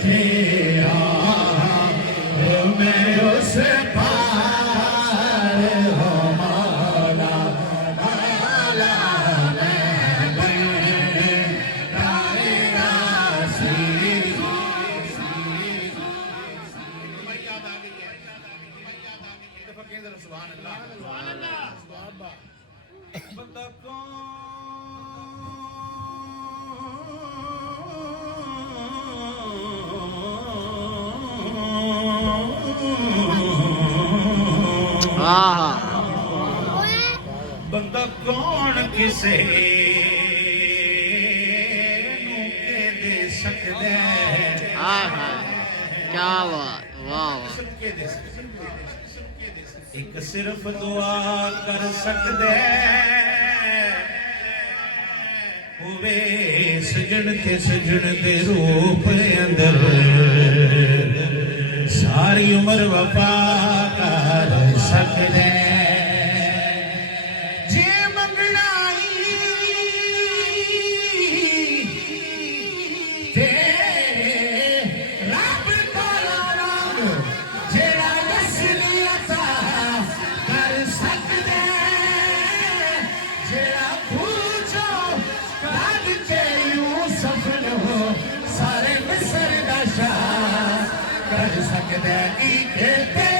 बैठे मैं उस पार हो मौला मौला बंदा बंदा कौन किसे दे सकता है क्या बात वाह एक सिर्फ दुआ कर सकते होवे सजन ते सजन दे रूप अंदर सारी उम्र वफा कर सकते जे मंगनाई ते रब ताला रंग जेड़ा असलियत कर सकते जेड़ा पूछो कद के यूं सफल हो सारे मिस्र दा शाह कर सकते की कहते